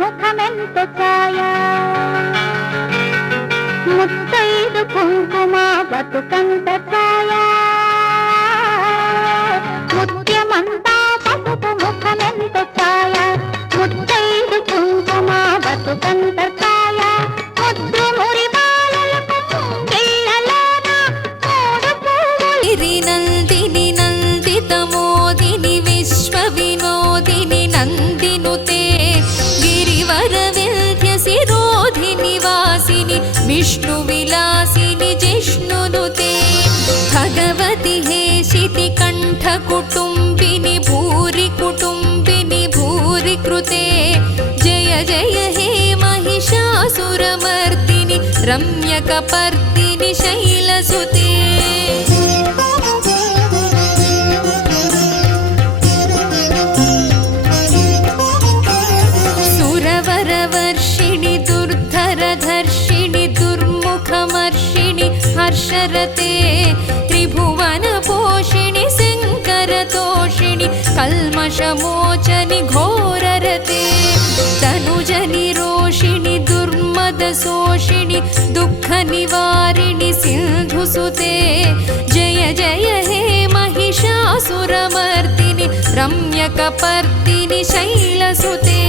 ముఖమెంత ఛాయ ముత్తైదు కుంకుమ బతుకంత ఛాయ ముత్యమంతా పసుపు ముఖమెంత ఛాయ ముత్తైదు కుంకుమ బతుకంత ఛాయ ముద్దు మురి బాలలకు ముంగిళ్ళలోన మూడు పువ్వులు నందిని నందిత మోదిని విశ్వ వినోదిని నందినుతే గిరివర వింధ్య శిరోధిని వాసిని విష్ణు విలాసిని జిష్ణునుతే భగవతి హేషితి కంఠ కుటుంబిని భూరి కుటుంబిని భూరి కృతే జయ జయ హే महिषासुरमर्दिनि रम्यकपर्दिनि शैलसुते सुरवरवर्षिणि दुर्धरधर्षिणि दुर्मुखमर्षिणि हर्षरते त्रिभुवनपोषिणि शङ्करतोषिणि कल्मषमोचनि घोररते तनुजनि रोषिणि दुर्मदशोषिणि दुःखनिवारिणि सिन्धुसुते जय जय हे महिषासुरमर्दिनि रम्यकपर्दिनि शैलसुते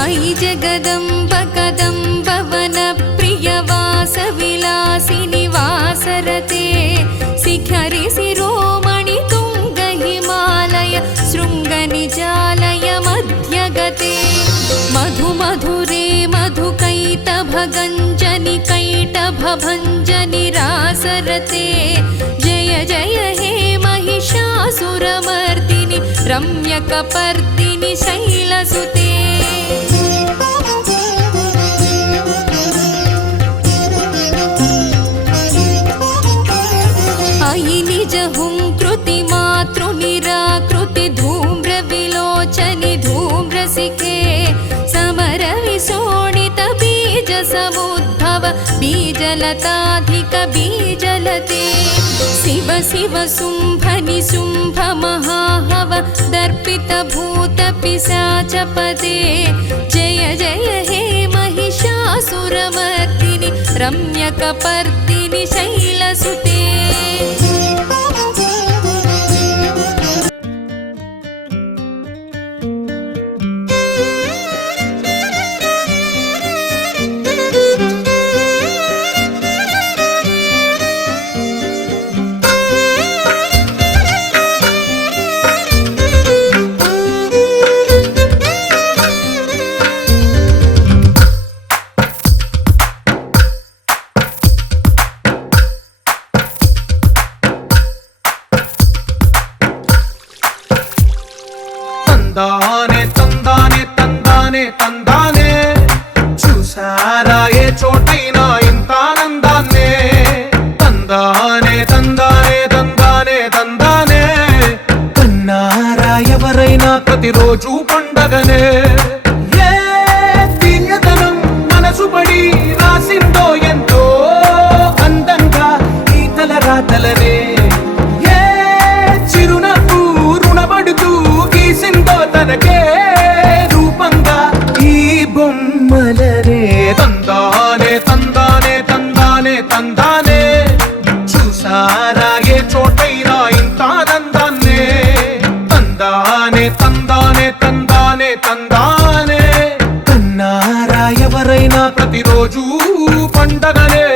अयि जगदम्ब कदम्ब वनप्रियवासविलासिनि वासरते शिखरि शिरोमणि तुङ्ग हिमालय शृङ्गनिजालय मध्यगते मधु मधुरे मधुकैटभगञ्जनि कैटभभञ्जनि रासरते जय जय हे महिषासुरमर्दिनि रम्यकपर्दिनि शैलसुते अयि निज हुंकृति मातृनिराकृति धूम्र विलोचनि धूम्रसिके समर विशोणित बीज समुद्भव बीजलताधिक बीजलते शिव शिव शुंभनि शुंभ महाहव दर्पित भूत पिशाच पदे जय जय हे महिषासुरमर्दिनि रम्यकपर्दिनि शैलसुते తందానే తందానే తందానే తందానే చూసారా ఏ చోటైనా ఇంత ఆనందాన్నే తందానే తందానే తందానే తందానే కన్నారా ఎవరైనా ప్రతిరోజు పండగనే ఏ దివ్యతనం మనసు పడి రాసిందో ఎంతో అందంగా ఈ తలరాతలనే తనకే రూపంగా ఈ బొమ్మలనే తందానే తందానే తందానే తందానే చూసారా ఏ చోటైనా ఇంత ఆనందాన్నే తందానే తందానే తందానే తందానే కన్నారా ఎవరైనా ప్రతిరోజు పండగనే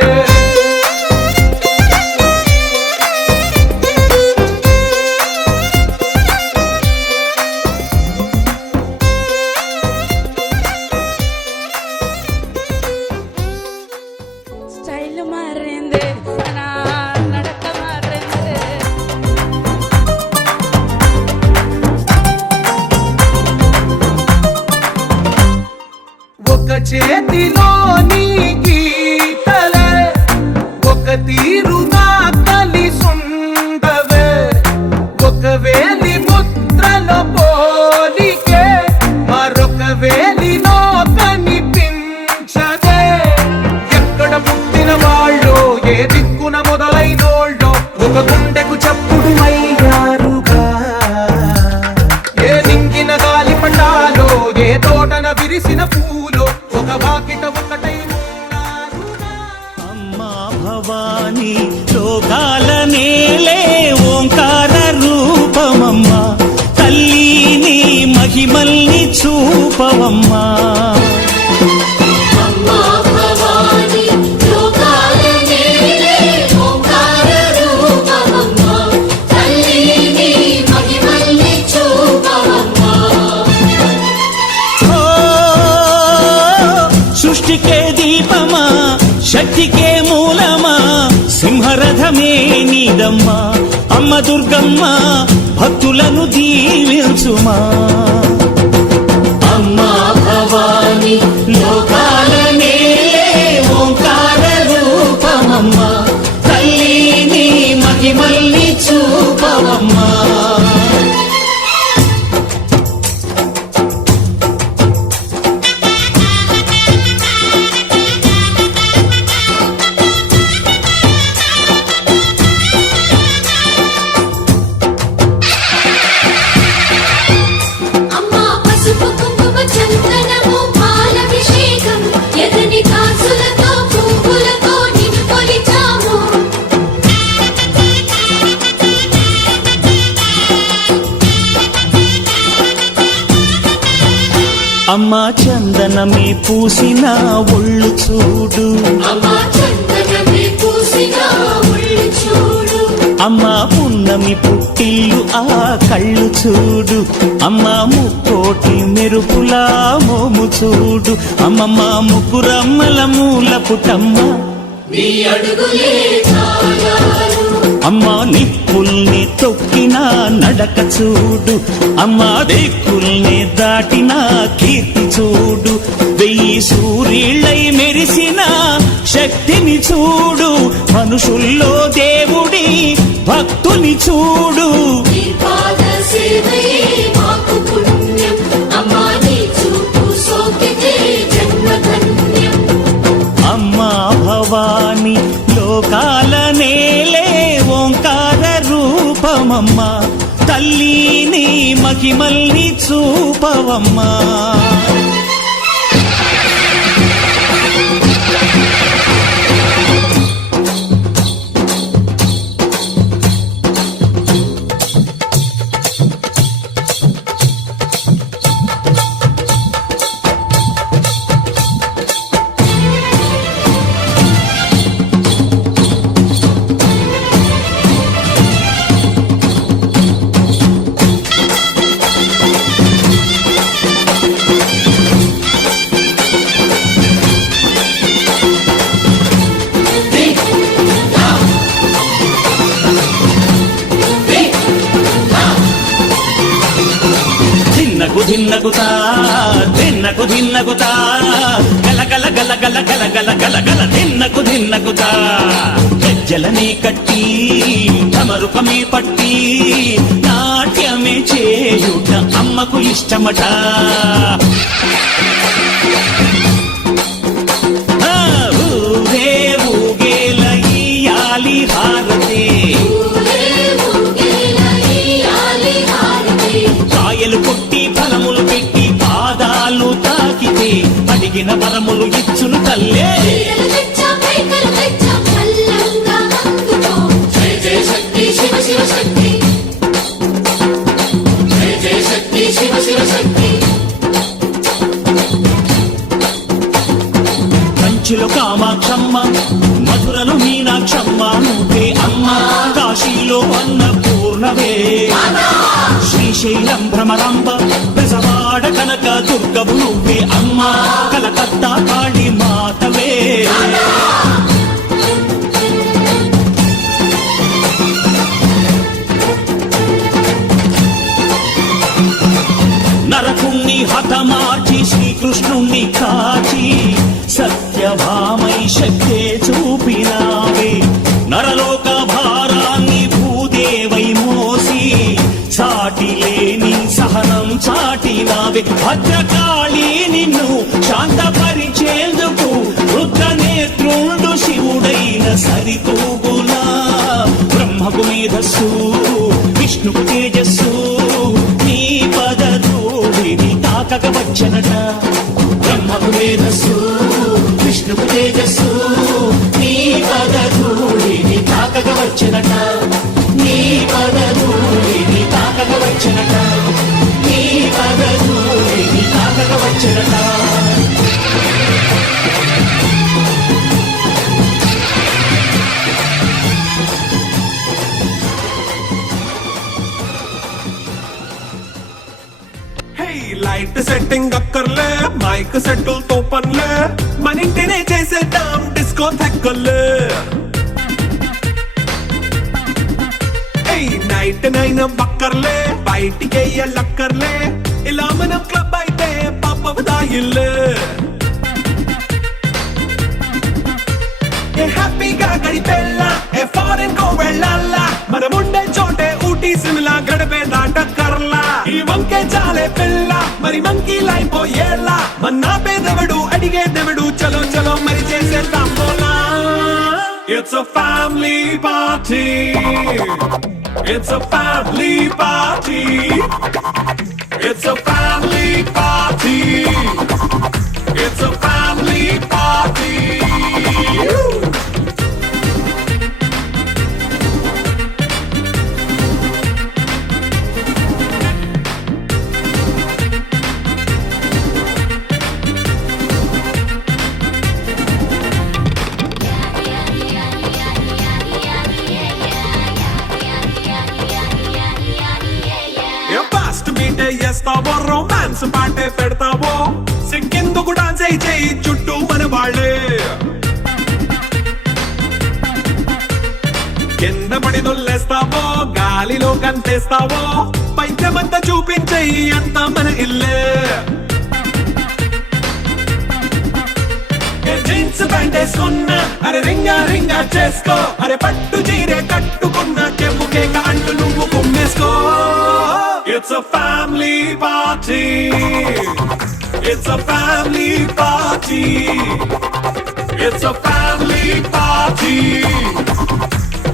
చేతిలో నీ గీతలే ఒక తీరుగా కలిసుండవే ఒక వేలి ముద్రలో పోలికే మరొక వేలిలో కనిపించదే ఎక్కడ పుట్టిన వాళ్ళు ఏ దిక్కున మొదలైనోళ్ళో ఒక గుండె దుర్గమ్మ భక్తులను దీవించుమా. అమ్మా భవాని లోకాల నేలే ఓంకార రూపమమ్మ, తల్లిని మహిమల్ని చూపవమ్మా. అమ్మా పసుపు కుంకుమ చందనము పాలభిషేకం ఎర్రని కాసులతో పువ్వులతో నిన్ను కొలిచాము. అమ్మా చందనమే పూసిన ఒళ్ళు చూడు, అమ్మా చందనమే పూసిన ఒళ్ళు చూడు. అమ్మా పున్నమి పుట్టిల్లు ఆ కళ్ళు చూడు, అమ్మా ముక్కోటి మెరుపులా మోము చూడు. అమ్మమ్మ ముగ్గురమ్మల మూల పుటమ్మ, నీ అడుగులే చాలారు. అమ్మా నిప్పుల్ని తొక్కిన నడక చూడు, అమ్మా దిక్కుల్ని దాటిన కీర్తి చూడు. 1000 సూర్యుళ్ళై మెరిసిన శక్తిని చూడు, మనుషుల్లో దేవుడి భక్తుని చూడు. నీ పాద సేవయే మాకు పుణ్యం, అమ్మా నీ చూపు సోకితే జన్మ ధన్యం. అమ్మా భవాని లోకాల నేలే ఓంకార రూపమమ్మ, తల్లిని మహిమల్ని చూపవమ్మా. ధిన్నకు ధిన్నకుతా ధిన్నకు ధిన్నకుతా గల గల గల గల గల గల గల గల ధిన్నకు ధిన్నకుతా. గజ్జలనే కట్టి ధమరుకమే పట్టి నాట్యమే చేయుట అమ్మకు ఇష్టమట. ఊరే ఊగేల ఇయ్యాలి హారతి, కాయలు కొట్టి ఫలములు పెట్టి పాదాలు తాకితే అడిగిన వరములు ఇచ్చును తల్లే. జయ జయ శక్తి శివ శివ శక్తి, జయ జయ శక్తి శివ శివ శక్తి. కంచిలో కామాక్షమ్మ, మధురలో మీనాక్షమ్మ నువ్వే అమ్మ, కాశీలో అన్నపూర్ణవే, శ్రీశైలం భ్రమరాంబ, బెజవాడ కనక దుర్గవు నువ్వే అమ్మ, కలకత్తా కాళీ మాతవే. నరకుణ్ణి హతమార్చి శ్రీకృష్ణుణ్ణి కాచి సత్యభామై శక్తే చూపినావే. నరలోక భారాన్ని భూదేవై మోసి సాటి లేని సహనం చాటినావే. భద్రకాళి నిన్ను శాంతపరిచేందుకు రుద్రనేత్రుండు శివుడైన సరితూగునా. బ్రహ్మకు మేధస్సు విష్ణుకు తేజస్సు, నీ పదధూళిని తాకక వచ్చనట. బ్రహ్మకు మేధస్సు విష్ణుకు తేజస్సు, నీ పదధూళిని తాకక వచ్చనట. నీ పదధూళిని తాకక వచ్చనట. నీ పదధూళిని తాకక వచ్చనట. లైట్ సెట్టింగ్ అక్కర్లే, మైక్ సెట్టుల్ తో పనిలే, మన ఇంటినే చేసేద్దాం డిస్కో థెక్కలే. నైట్ నైన్ బక్కర్లే బయటికి లక్కర్లే ఇలా మనం క్లబ్ అయితే పాపదా ఇల్లు ఏ హ్యాపీగా గడిపెళ్ళ ఏ ఫారెన్ కో వెళ్ళాల మనం ఉండే చోటే ఊటీ సిమ్లా గడిపే దాటక్కర్లా ఈ వంకే చాలే పిల్ల మరి మంకీ లైపోయేళ్ళ మన్నా పేదెవడు అడిగేదెవడు చలో చలో మరి చేసేద్దాం పోలా It's a family party. It's a family party. It's a family party. It's a family party. చేస్తావో రొమాన్స్ పాటే పెడతావో సిగ్గెందుకు డాన్స్ అయి చేయి చుట్టూ మన వాళ్ళే కింద పడి దొల్లేస్తావో గాలిలో కంతేస్తావో పైద్యమంతా చూపించేయి అంతా మన ఇల్లే జీన్స్ ప్యాంట్ వేసుకున్నా అరే రింగా రింగా చేసుకో అరే పట్టు చీరే కట్టుకున్నా చెవు కేక అంటూ నువ్వు కుమ్మేసుకో It's a family party. It's a family party. It's a family party.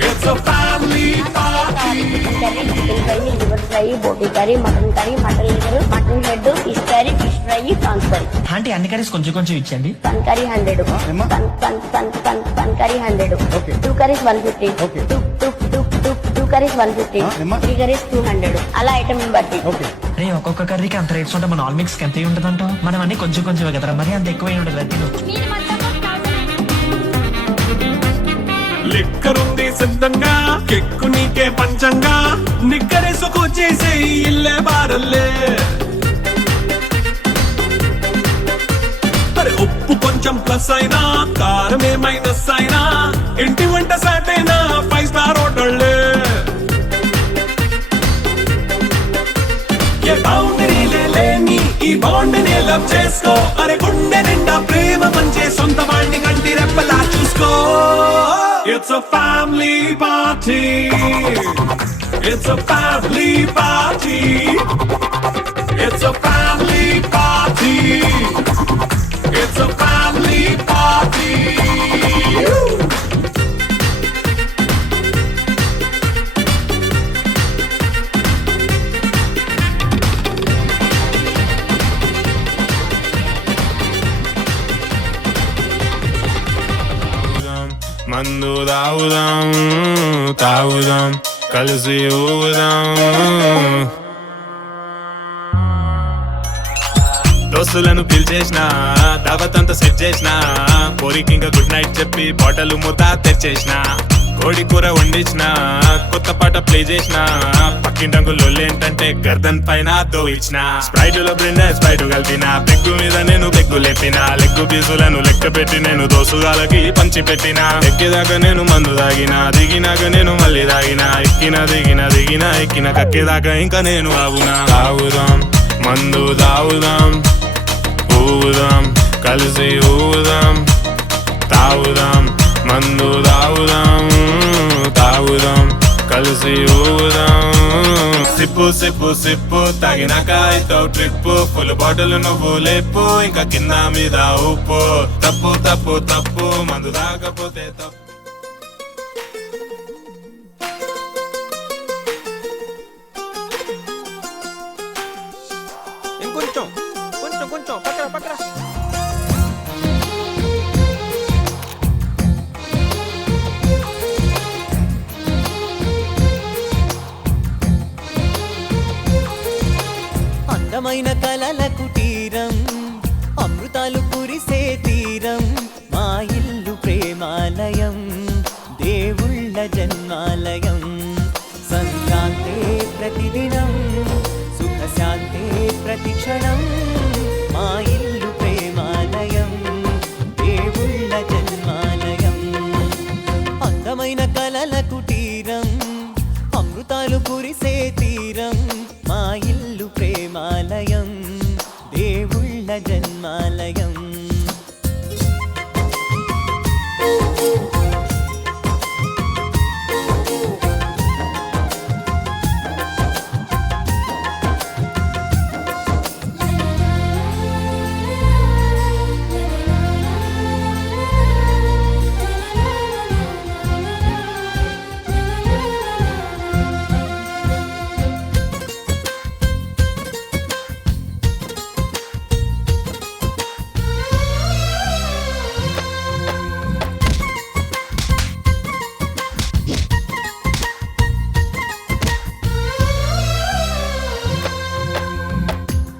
It's a family party. Chicken fry liver fry boti curry mutton curry mutton liver mutton head fish curry fish fry prawns curry aunty అన్ని curries కొంచెం కొంచెం ఇచ్చండి one curry 100 one curry 100 two curries 150 two curries 150 three curries 200 అలా item బట్టి అరే ఒక్కొక్క కర్రీకి అంత రేట్స్ ఉంటే మన ఆల్ మిక్స్ ఎంత ఉంటుందంట మనం అన్ని కొంచెం కొంచెం కదరా మరి అంత ఎక్కువ ఉండదు తిను లిక్కరుంది సిద్ధంగా కెక్కు నీకే పంచంగా నిక్కరేసుకు చేసే ఇల్లే బారల్లే అరే ఉప్పు కొంచెం ప్లస్ అయినా కారమే మైనస్ అయినా ఇంటి వంట సాట్ అయినా 5 స్టార్ హోటళ్ళే ఏ బౌండరీలే లేని ఈ బాండ్ ని లవ్ చేసుకో అరే గుండె నిండా ప్రేమ పంచే సొంత వాడిని కంటి రెప్పలా చూసుకో It's a family party. It's a family party. It's a family party. It's a family party. మందు తాగుదాం తాగుదాం కలిసి ఊగుదాం దోస్తులను పిలిచేసిన దావతంతా సెట్ చేసిన కోరికి ఇంకా గుడ్ నైట్ చెప్పి బాటలు మూత తెచ్చేసిన కోడి కూర వండించిన కొత్త పాట ప్లే చేసిన పక్కింటంగుల్లో ఏంటంటే గర్దన్ పైన దోయించిన స్ప్రైట్ లో బ్రిండర్ స్ప్రైట్ కలిపిన పెగ్గు మీద నేను పెగ్గు లేపిన లెగ్గు పీసులను లెక్క పెట్టి నేను దోసుగాలకి పంచి పెట్టిన ఎక్కేదాకా నేను మందు తాగిన దిగినాక నేను మళ్ళీ తాగిన ఎక్కిన దిగిన దిగిన ఎక్కిన కక్కేదాకా ఇంకా నేను ఆగునా తాగుదాం మందు తాగుదాం ఊగుదాం కలిసి ఊగుదాం తాగుదాం మందు తాగుదాం తాగుదాం కలిసి ఊగుదాం సిప్పు సిప్పు సిప్పు తాగినాక అయితే ట్రిప్పు ఫుల్ బాటిల్ నువ్వు లేపు ఇంకా కింద మీద ఉప్పు తప్పు తప్పు తప్పు మందు తాగపోతే తప్పు ఇంకొంచెం కొంచెం కొంచెం పక్కన పక్కన అందమైన కలల కుటీరం అమృతాలు కురిసే తీరం మా ఇల్లు ప్రేమాలయం దేవుళ్ళ జన్మాలయం సంక్రాంతే ప్రతిదినం సుఖశాంతే ప్రతిక్షణం మా ఇల్లు ప్రేమాలయం దేవుళ్ళ జన్మాలయం అందమైన కలల కుటీరం అమృతాలు కురి జన్మాలయం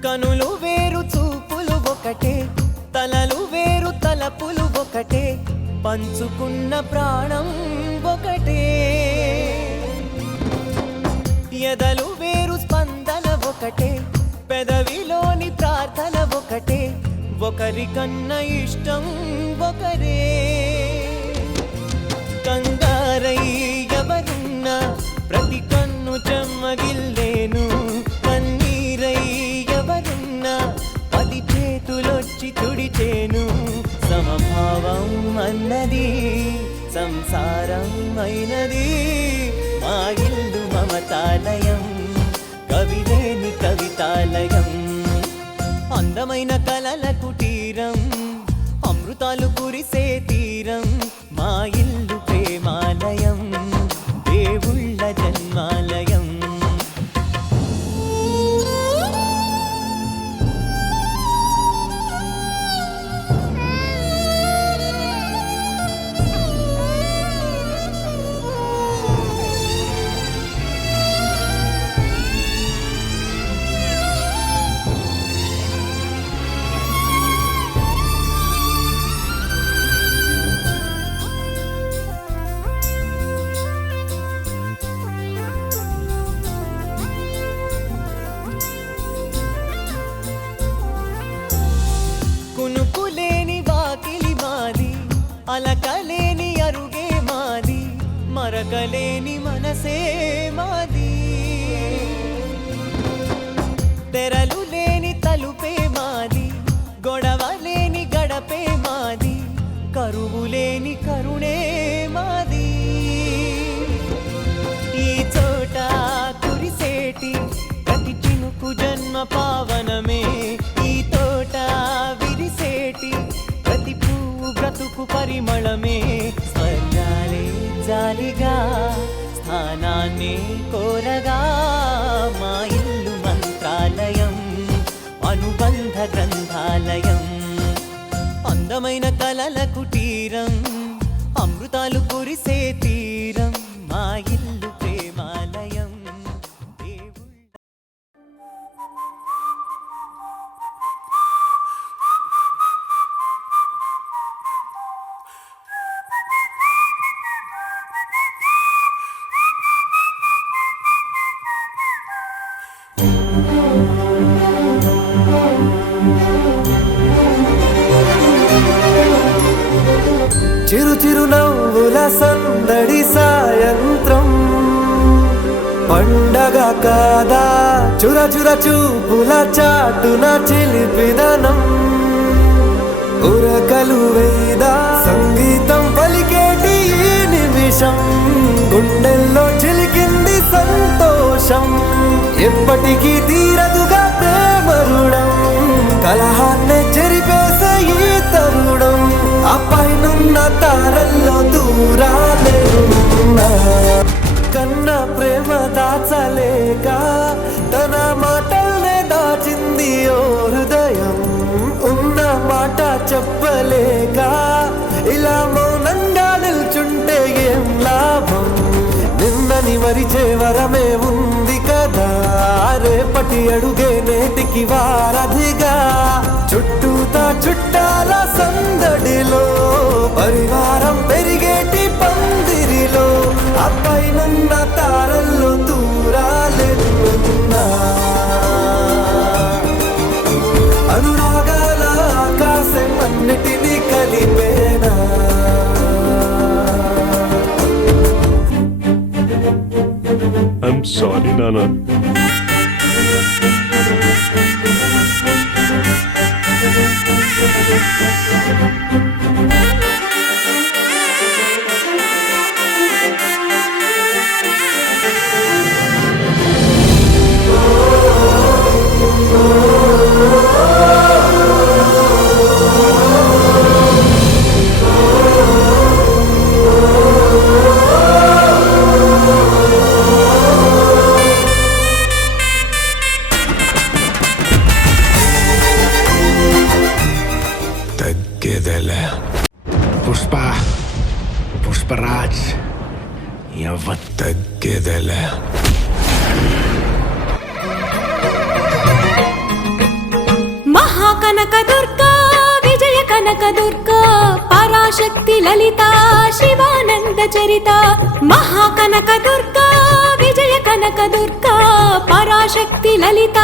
కనులు వేరు చూపులు ఒకటే తలలు వేరు తలపులు ఒకటే పంచుకున్న ప్రాణం ఒకటే ఎదలు వేరు స్పందన ఒకటే పెదవిలోని ప్రార్థన ఒకటే ఒకరికన్నా ఇష్టం ఒకరే కంగారై ఎవరున్నా ప్రతి కన్ను చెమ్మగిల్లేను కన్నీరై ఎవరున్నా 10 చేతులొచ్చి తుడిచేను సమభావం అన్నది సంసారం అయినది మా ఇల్లు మమతాలయం కవిలేని కవితాలయం అందమైన కలల కుటీరం అమృతాలు కురిసే తీరం మా ఇల్లు ప్రేమాలయం దేవుళ్ళ జన్మాలయం కునుకులేని వాకిలి మాది అలకలేని అరుగే మాది మరకలేని మనసే మాది తెరలు లేని తలుపే మాది గొడవ లేని గడపే మాది కరువు లేని కరుణే మాది ఈ చోట కురిసేటి ప్రతి చినుకు జన్మ పావనమే ఈ తోట విరిసేటి ప్రతి పువ్వు బ్రతుకు పరిమళమే స్వర్గాలే జాలిగా స్థానాన్ని కోరగా మా ఇల్లు మంత్రాలయం అనుబంధ గ్రంథాలయం అందమైన కలల కుటీరం అమృతాలు కురిసే తీరం మా ఇల్లు ప్రేమాలయం చిరు చిరు నవ్వుల సందడి సాయంత్రం పండగ కాదా చుర చుర చూపుల చాటున చిలిపిదనం ఉరకలు వేదా సంగీతం పలికేటి ఈ నిమిషం గుండెల్లో చిలికింది సంతోషం ఎప్పటికీ తీరదుగా ప్రేమ రుణం కలహాన్నే చెరిపేసే ఈ తరుణం అపైనున్న తారల్లో దూరాలేనున్నా కన్న ప్రేమ దాచలేక తన మాటల్నే దాచింది ఓ హృదయం ఉన్న మాట చెప్పలేక ఇలా మౌనంగా నిల్చుంటే ఏం లాభం నిన్నని మరిచే వరమే ఉంది కదా రేపటి అడుగే నేటికి వారధిగా చుట్టూతా చుట్టాల సందడిలో పరివారం పెరిగేటి పందిరిలో అపైనున్న తారల్లో దూరాలెన్నున్నా అనురాగాల ఆకాశం అన్నిటినీ కలిపేనా I'm sorry, Nana. మంచిదేలే. మహాకనక దుర్గా విజయ కనక దుర్గా పరాశక్తి లలిత శివానంద చరిత మహాకనక దుర్గా విజయ కనక దుర్గా పరాశక్తి లలిత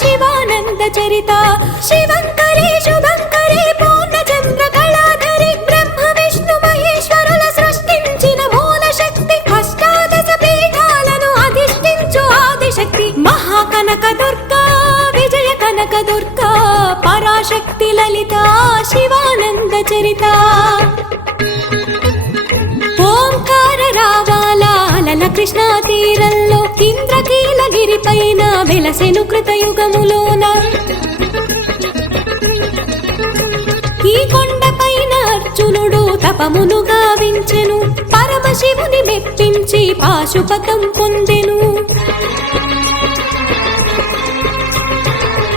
శివానంద చరిత శివంకరి శుభంకరి పూర్ణచంద్ర కళాధరి బ్రహ్మ విష్ణు మహేశ్వరుల సృష్టించిన మూల శక్తి అష్టాదశ పీఠాలను అధిష్ఠించు ఆదిశక్తి మహాకనక దుర్గా విజయ కనక దుర్గా పరాశక్తి లలిత శివానంద చరిత ఓంకార రావాల అలల కృష్ణా తీరంలో ఇంద్రకీలగిరి పైన వెలసెను కృతయుగములోన ఈ కొండ పైన అర్జునుడు తపమును గావించెను పరమశివుని మెప్పించి పాశుపతం పొందెను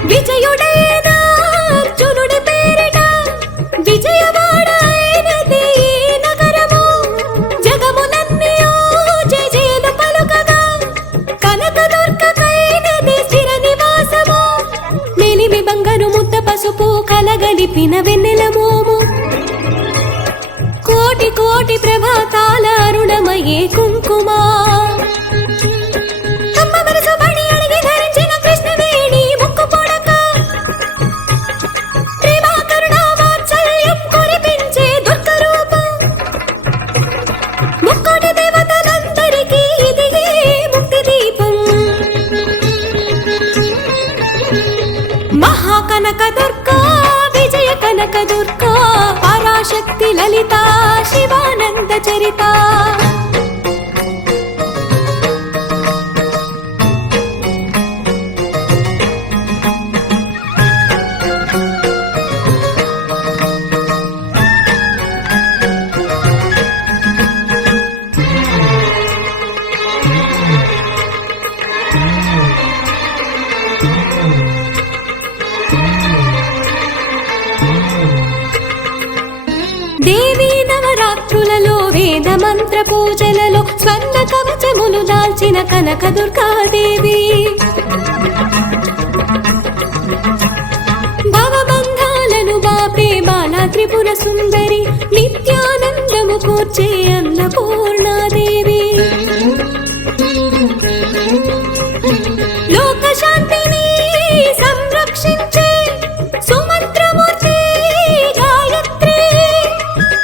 విజయుడైన అర్జునుడి పేరిట విజయవాడైనది ఈ నగరము జగములన్నీయో జయ జయలు పలుకగా కనకదుర్గకైనది స్థిర నివాసము మేలిమి బంగారు ముద్ద పసుపు కలగలిపిన వెన్నెల మోము కోటి కోటి ప్రభాతాల అరుణమయే కుంకుమ అమ్మ మనసు బడి అడిగి ధరించిన కృష్ణవేణి ముక్కు పొడక ప్రేమ కరుణ వాత్సల్యం కురిపించే దుర్గ రూపం ముక్కోటి దేవతలందరికీ ఇది ముక్తి దీపం మహాకనక దుర్గా విజయ కనక దుర్గా పరాశక్తి లలిత శివానంద చరిత దేవీ నవరాత్రులలో వేద మంత్ర పూజలలో స్వర్ణ కవచములు దాల్చిన కనక దుర్గాదేవి భవబంధాలను బాపే బాలా త్రిపుర సుందరి నిత్యానందము కూర్చే అన్నపూర్ణాదేవి లోక శాంతిని సంరక్షించే సుమంత్రమూర్తి గాయత్రి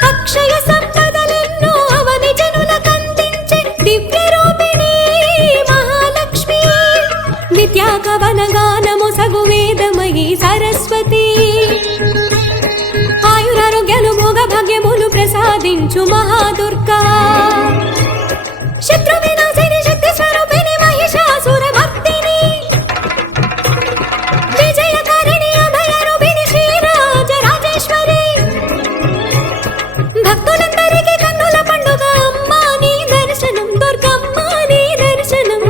అక్షయ సంపదలెన్నో అవని జనులకందించే దివ్య రూపిణి మహాలక్ష్మి విద్యాగవన గానము సగు వేదమయీ సరస్వతి ఆయురారోగ్యాలు భోగ భాగ్యములు ప్రసాదించు మహాదుర్గా శత్రు వినాశిని శక్తి స్వరూపిణి మహిషాసుర మర్దిని విజయకారిణి అభయ రూపిణి శ్రీరాజ రాజేశ్వరి భక్తులందరికీ కన్నుల పండుగ అమ్మ నీ దర్శనం దుర్గమ్మ నీ దర్శనం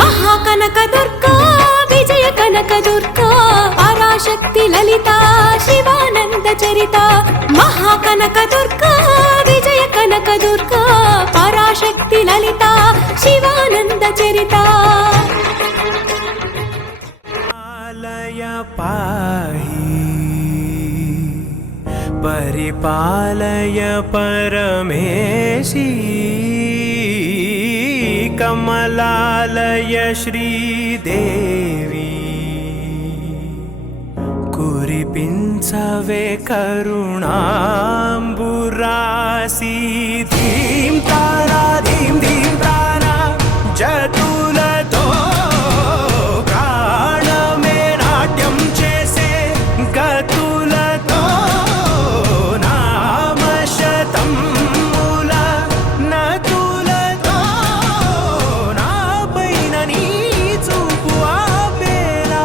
మహాకనక దుర్గా విజయ కనక దుర్గా పరాశక్తి లలిత శివానంద చరిత మహాకనక దుర్గా విజయ కనక దుర్గా పరాశక్తి లలిత శివానంద చరిత పాలయ పాహి పరిపాలయ పరమేశి కమలాలయ శ్రీదేవి కురిపించవే కరుణాంబురాసి ధీం తారా ధీం ధీం తారా జతులతో ప్రాణమే నాట్యం చేసే గతులతో నామశతం మూల నతులతో నా పైన నీ చూపు ఆపేలా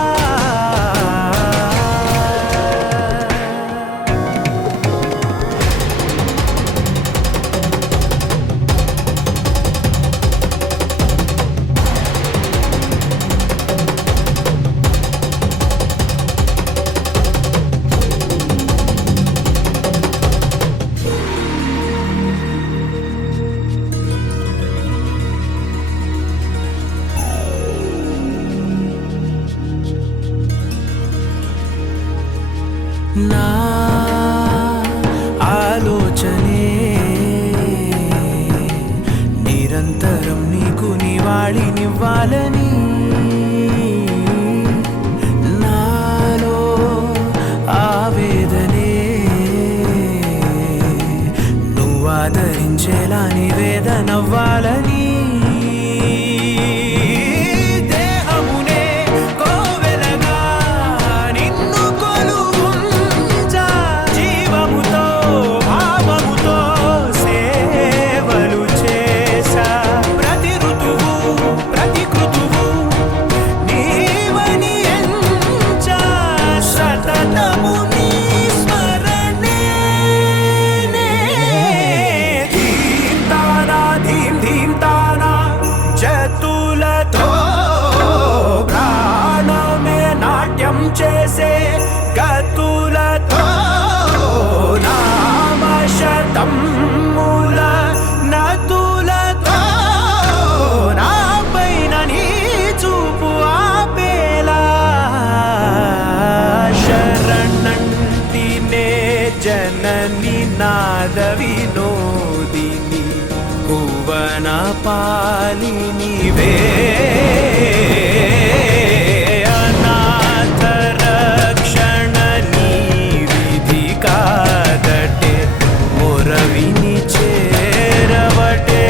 నా ఆలోచనే నిరంతరం నీకు నివాళినివ్వాలని నాలో ఆవేదనే నువ్వు ఆదరించేలా నివేదనవ్వాలని దేహమునే కోవెలగా నిన్ను కొలువుంచా జీవముతో భావముతో సేవలు చేసా ప్రతి ఋతువు ప్రతి కృతువు నీవని ఎంచా సతతము నీ స్మరణే ధీం తానా ధీం ధీం తానా జతులతో ప్రాణమే నాట్యం చేసే గతులతో నామశతం మూల నతులతో నా పైన నీ చూపు ఆపేలా శరణంటినే జనని నాద వినోదిని భువన పాలినివే అనాథ రక్షణ నీ విధి కాదటే మొరవిని చేరవటే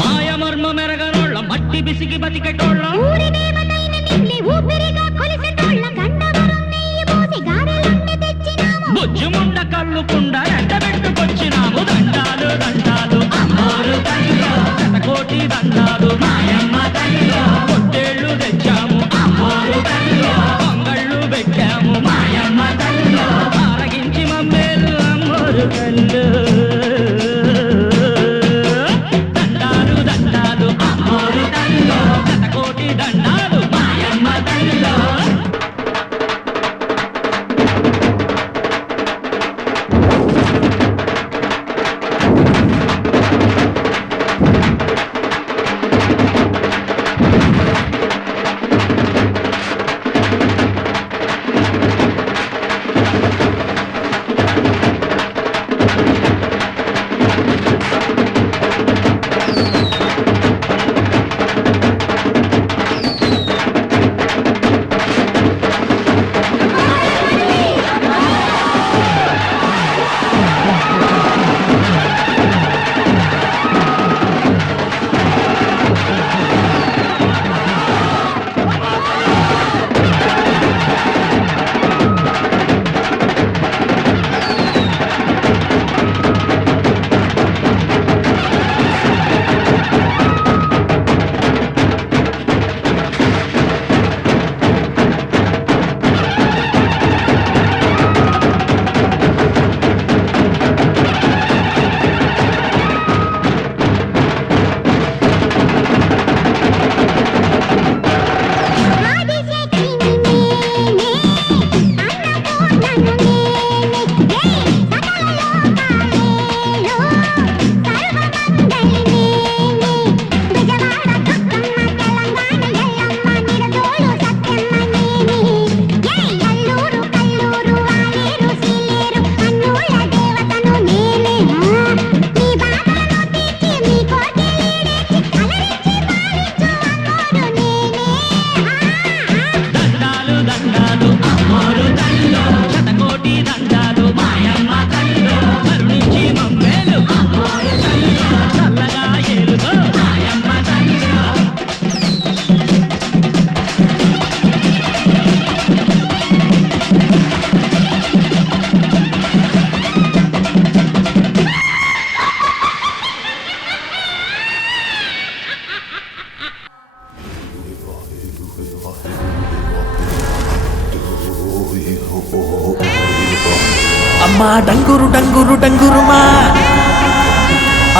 మాయమర్మ మెరగనోళ్ళ మట్టి బిసికి బతికెటోళ్ళ బుజ్జుముండ కళ్ళుకుండా ఎండబెట్టుకొచ్చినాము దండాలు దండాలు అమ్మోరు తల్లిలో శతకోటి దండాలు మాయమ్మ తల్లిలో పొట్టేళ్ళు తెచ్చాము అమ్మోరు తల్లిలో పొంగళ్ళు పెట్టాము మాయమ్మ తల్లిలో ఆరగించి మమ్మేలు అమ్మోరు తల్లు దండాలు దండాలు అమ్మోరు తల్లిలో శతకోటి దండాలు మాయమ్మ తల్లిలో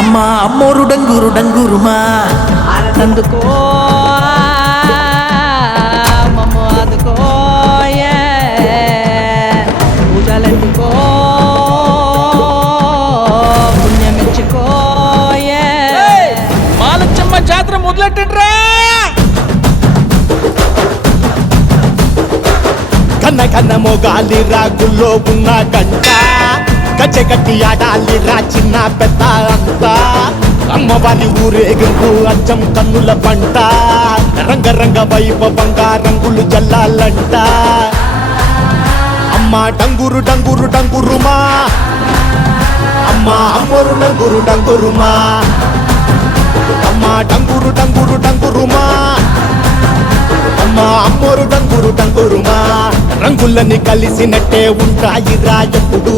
అమ్మా అమ్మోరు డంగురు డంగురుమా అందుకో మమ్మ అందుకో పూజలందుకో పుణ్యమిచ్చుకో మాలచ్చమ్మ జాతర మొదలెట్టండ్రా. కన్న కన్న మొగాలి రాగుల్లో ఉన్న గంట గజ్జె కట్టి ఆడాలి రా చిన్న పెద్ద అంతా అమ్మవారి ఊరేగింపు అచ్చం కన్నుల పంట రంగరంగ వైభవంగా రంగులు జల్లాలంట. అమ్మ డంగురు డంగురు డంగురుమా అమ్మ అమ్మోరు డంగురు డంగురుమా అమ్మ డంగురు డంగురు డంగురుమా అమ్మ అమ్మోరు డంగురు డంగురుమా రంగులని కలిసినట్టే ఉంటాయి రా ఎప్పుడు.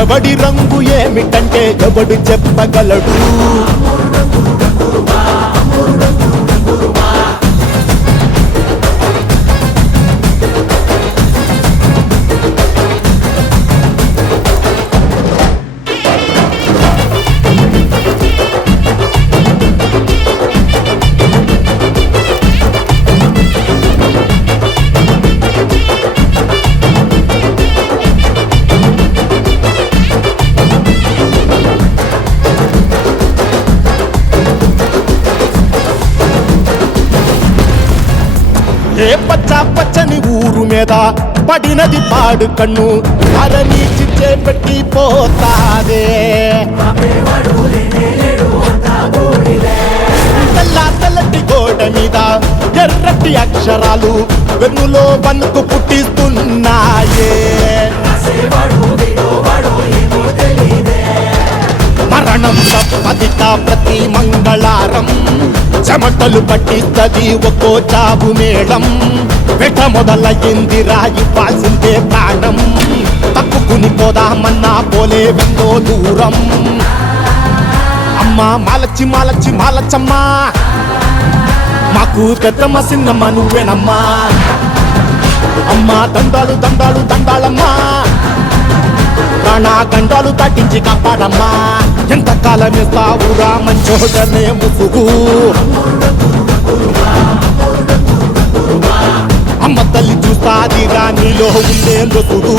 ఎవడి రంగు ఏమిటంటే ఎవడు చెప్పగలడు. ఏ పచ్చ పచ్చని ఊరు మీద పడినది పాడు కన్ను అరని చిచ్చే పెట్టి పోతాదే. తెల్ల తెల్లటి గోడ మీద ఎర్రటి అక్షరాలు వెన్నులో వణుకు పుట్టిస్తున్నాయే. మరణం తప్పదిట ప్రతి మంగళారం చెమటలు పట్టిస్తది ఒక్కో చాబు మేళం. వెట మొదలయ్యింది రాయివ్వాల్సిందే ప్రాణం తప్పుకుని పోదామన్నా పోలే వెందో దూరం. అమ్మా మాలచ్చి మాలచ్చి మాలచ్చమ్మా మాకు పెద్దమ్మ సిన్నమ్మ నువ్వేనమ్మా. అమ్మా దండాలు దండాలు దండాలమ్మా ప్రాణ గండాలు తట్టించి కాపాడమ్మా. ఎంతకాలం ఇస్తావురా మంచోడనే ముసుగు. అమ్మ తల్లి చూస్తాదిరా నీలో ఉండే లొసుగు.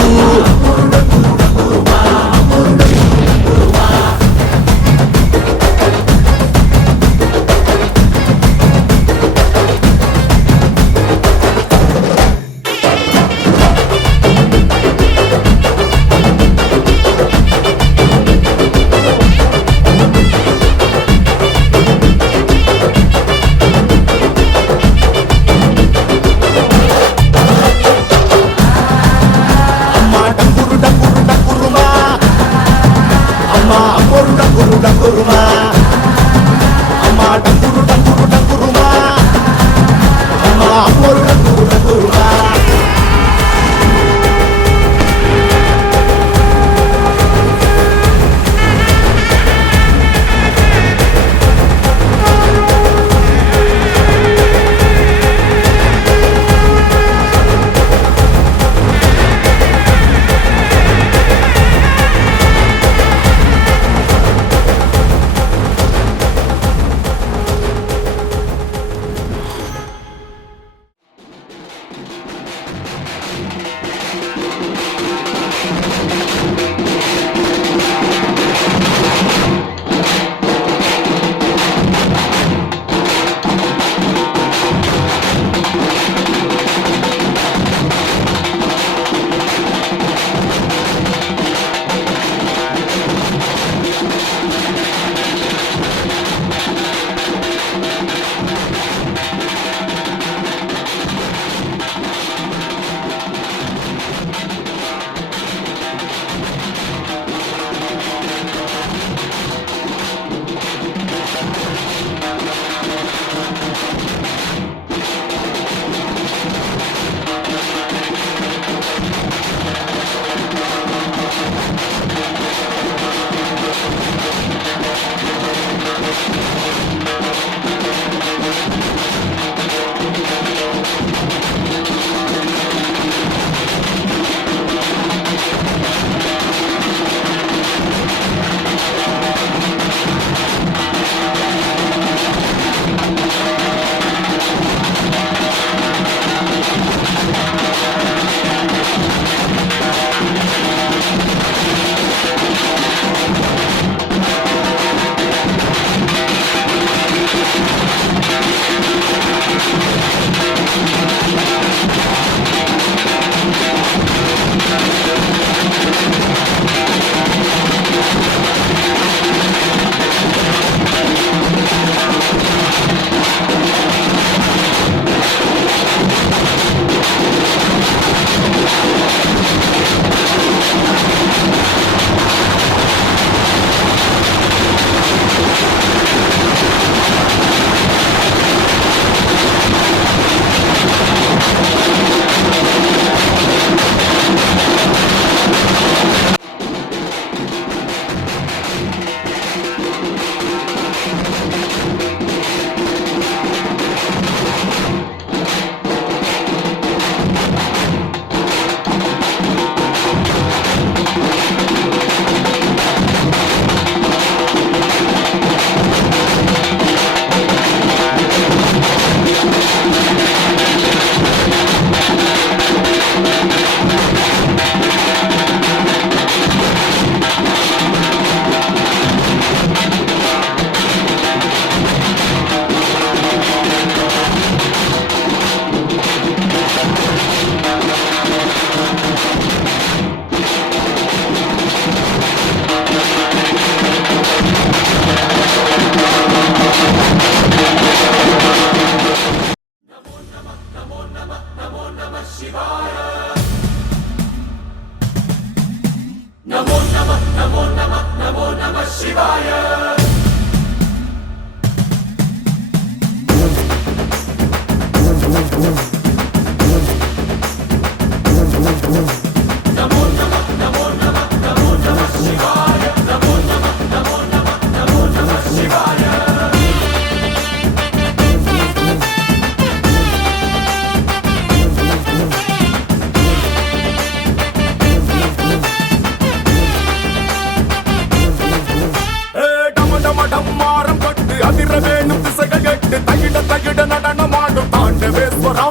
டம்மாரம் கொட்டு அதிர வேணும் திசைகள் கெட்டு தகிட தகிட நடனமாடும் தாண்டவேஸ்வரா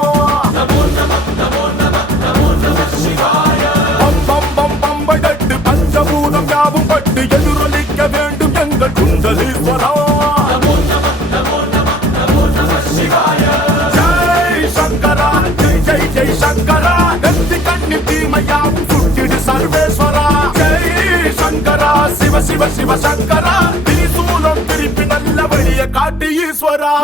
பம்படட்டு பஞ்சபூதம் யாவும் பட்டு எதிரொலிக்க வேண்டும் எங்கள் குண்டலீஸ்வரா ஜெய் சங்கரா ஜெய் ஜெய் ஜெய் சங்கரா நெத்தி கண்ணி தீமையாவும் சுட்டிடு சர்வேஸ்வரா ஜெய் சங்கரா சிவ சிவ சிவ சங்கரா திரிசூலம் திருப்பி நல்ல வழிய காட்டு ஈஸ்வரா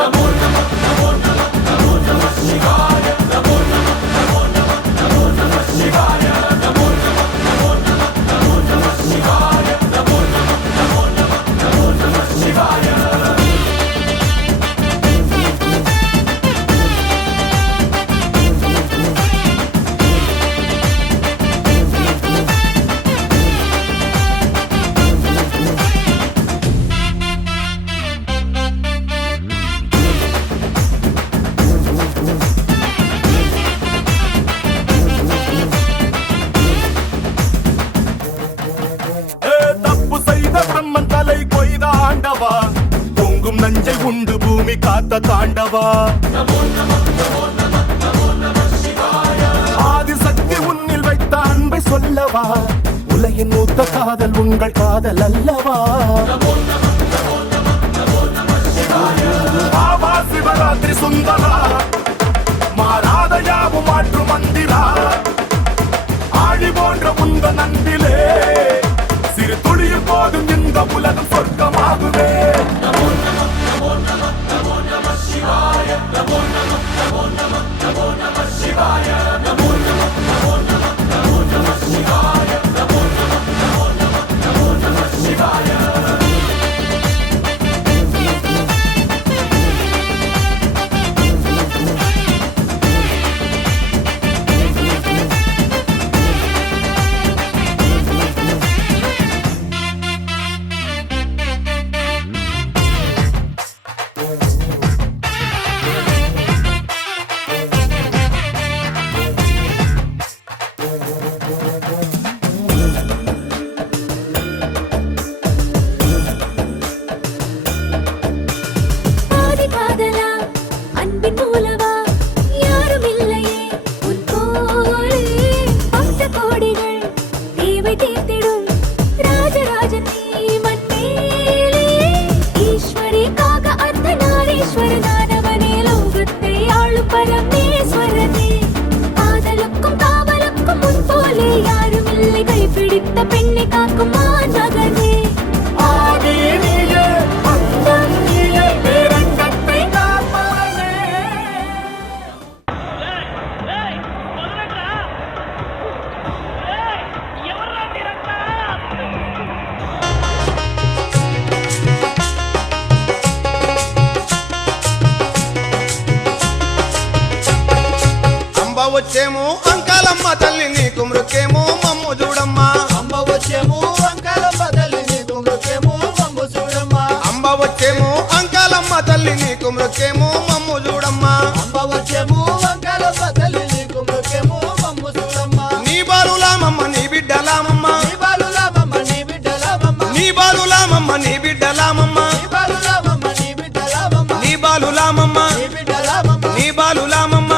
பொங்கும் நஞ்சை உண்டு பூமி காத்த தாண்டவா ஆதிசக்தி உன்னில் வைத்த அன்பை சொல்லவா உலகின் மூத்த காதல் உங்கள் காதல் அல்லவா ஆவா சிவராத்திரி சுந்தரா மாறாத யாவும் மாற்று மந்திரா ஆழி போன்ற உந்த நன்பிலே சிறு துளியில் போதும் இந்த உலகம் சொர்க்கமாகுவே వచ్చేమో అంకాలమ్మ తల్లి నీకు మృకేమో మమ్ము చూడమ్మా అంబ వచ్చేమో అంకాలమ్మ తల్లి నీకు మృకేమో మమ్ము చూడమ్మా అంబ వచ్చేమో అంకాలమ్మ తల్లి నీకు మృకేమో మమ్ము చూడమ్మా అంబ వచ్చేమో అంకాలమ్మ తల్లి నీకు మృకేమో మమ్ము చూడమ్మా నీ బాలులామమ్మ నీ బిడ్డలామమ్మ నీ బాలులామమ్మ నీ బిడ్డలామమ్మ నీ బాలులామమ్మ నీ బిడ్డలామమ్మ నీ బాలులామమ్మ నీ బిడ్డలామమ్మ నీ బాలులామమ్మ నీ బిడ్డలామమ్మ నీ బాలులామమ్మ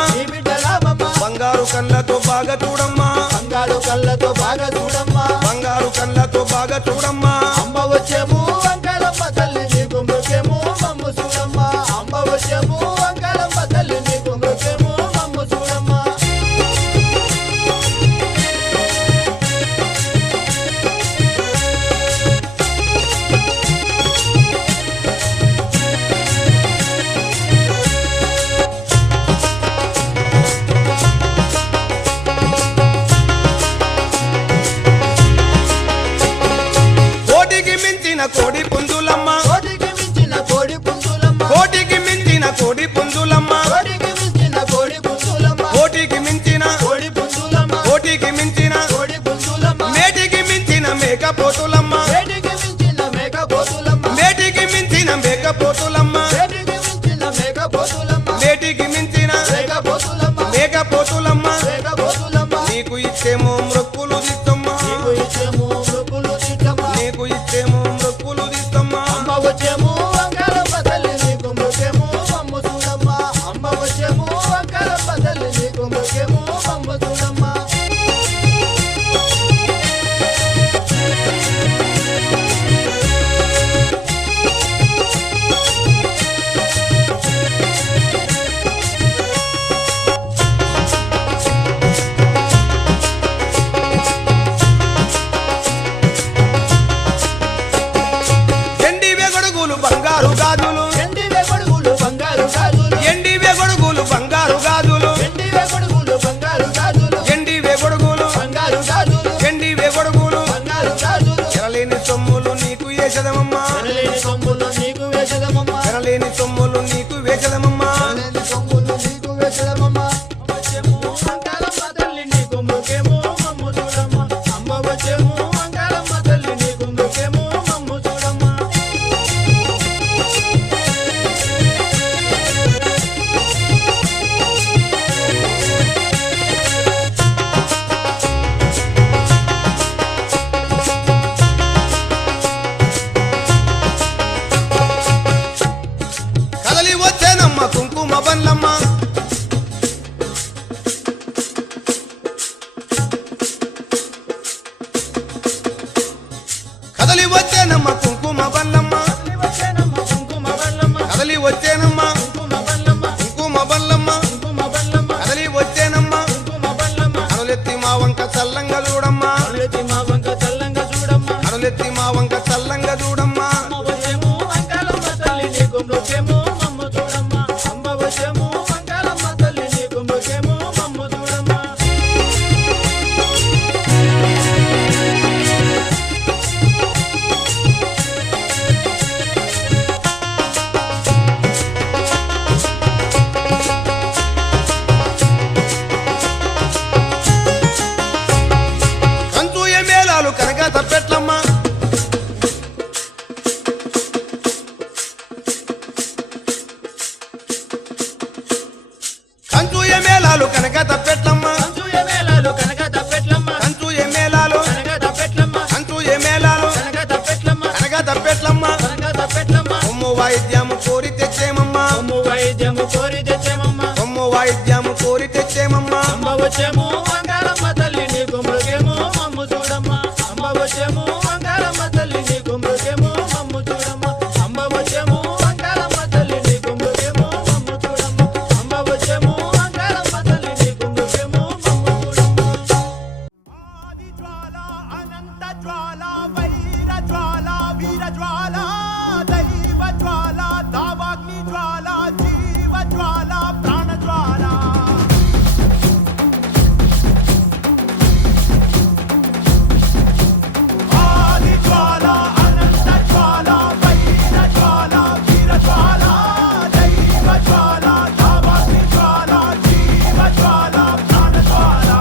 బంగారు కళ్ళతో బాగా చూడమ్మా బంగారు కళ్ళతో బాగా చూడమ్మా బంగారు కళ్ళతో బాగా చూడమ్మా అంబ వచ్చేమో అంకాలమ్మ తల్లి నీకు మృకేమో మమ్ము చూడమ్మా అంబ వచ్చేమో అంకాలమ్మ తల్లి నీకు మృకేమో మమ్ము చూడమ్మా మేకపోతులమ్మ వేటికి మించిన మేకపోతులమ్మ వేటికి మించిన మేకపోతులమ్మ వేటికి మించిన మేకపోతులమ్మ వేటికి మించిన మేకపోతులమ్మ మేకపోతులమ్మ మేకపోతులమ్మ నీకు ఇచ్చేమో మృక్కులు దిత్తమ్మ నీకు ఇచ్చేమో మృక్కులు తిట్టమ్మ నీకు ఇచ్చేమో మృక్కులు దిత్తమ్మ అమ్మ వచ్చేమో అంకారమ్మ తల్లి నీకు మృకేమో మమ్ము చూడమ్మ అమ్మ వచ్చేమో అంకారమ్మ తల్లి నీకు మృకేమో మమ్ము చూడమ్మ ఎండివే గొడుగులు బంగారు గాజులు ఎండివే గొడుగులు బంగారు గాజులు ఎండివే గొడుగులు బంగారు గాజులు ఎండివే గొడుగులు బంగారు గాజులు ఎండివే గొడుగులు బంగారు గాజులు ఎండివే గొడుగులు బంగారు గాజులు ఎరలేని సొమ్ములు నీకు వేసదమమ్మా ఎనలేని సొమ్ములు నీకు వేసదమమ్మ ఎరలేని సొమ్ములు నీకు వేసదమమ్మా ఎనలేని సొమ్ములు నీకు వేసదమమ్మ వచ్చేమో అంకారమ్మ తల్లి నీకు మృకేమో మమ్ము చూడమ్మ అమ్మ వచ్చేమో అంకారమ్మ తల్లి నీకు మృకేమో మమ్ము చూడమ్మ కదలి వచ్చేనమ్మ కుంకుమ బండ్లమ్మ కదలి వచ్చేనమ్మ కుంకుమ బండ్లమ్మ వచ్చేనమ్మ కుంకుమ బల్లమ్మ కదలి వచ్చేనమ్మ కుంకుమ బల్లమ్మ కుంకుమ బండ్లమ్మ కుంకుమ బల్లమ్మ కదలి వచ్చేనమ్మ కుంకుమ బల్లమ్మ అనులెత్తి మా వంక చల్లంగా చూడమ్మా అలెత్తి మా వంక చల్లంగా చూడమ్మ అనులెత్తి మా వంక చల్లంగా చూడమ్మా అమ్మ వచ్చేమో అంకారమ్మ తల్లి నీకు మృకేమో మమ్ము చూడమ్మ అమ్మ వచ్చేమో అంకారమ్మ తల్లి నీకు మృకేమో మమ్ము చూడమ్మ కంచు మేళాలు కనక తప్పెట్లమ్మ కంచు మేళాలు కనక తప్పెట్లమ్మ కంచు మేళాలు కనక తప్పెట్లమ్మ కంచు మేళాలు కనక తప్పెట్లమ్మ కంచు మేళాలు కనక తప్పెట్లమ్మ కనక తప్పెట్లమ్మ కనక తప్పెట్లమ్మ కొమ్ము వాయిద్యము కోరి తెచ్చేమమ్మా అమ్ము వైద్యము కోరి తెచ్చేమమ్మ కొమ్ము వాయిద్యము కోరి తెచ్చేమమ్మా అమ్మ వచ్చేమో అంకారమ్మ తల్లి నీకు మృగేమో మమ్ము చూడమ్మ అమ్మ వచ్చేమో అంకారమ్మ తల్లి నీకు మృగేమో మమ్ము చూడమ్మ అమ్మ వచ్చేమో అంకారమ్మ తల్లి నీకు మృగేమో మమ్ము చూడమ్మ అమ్మ వచ్చేమో అంకారమ్మ తల్లి నీకు మృగేమో మమ్ము చూడమ్మ ఆది జ్వాల అనంత జ్వాల వైర జ్వాల వీర జ్వాల దైవ జ్వాల దావాగ్ని జ్వాల జీవ జ్వాల ప్రాణ జ్వాల ఆది జ్వాల అనంత జ్వాల వైర జ్వాల వీర జ్వాల దైవ జ్వాల దావాగ్ని జ్వాల జీవ జ్వాల ప్రాణ జ్వాల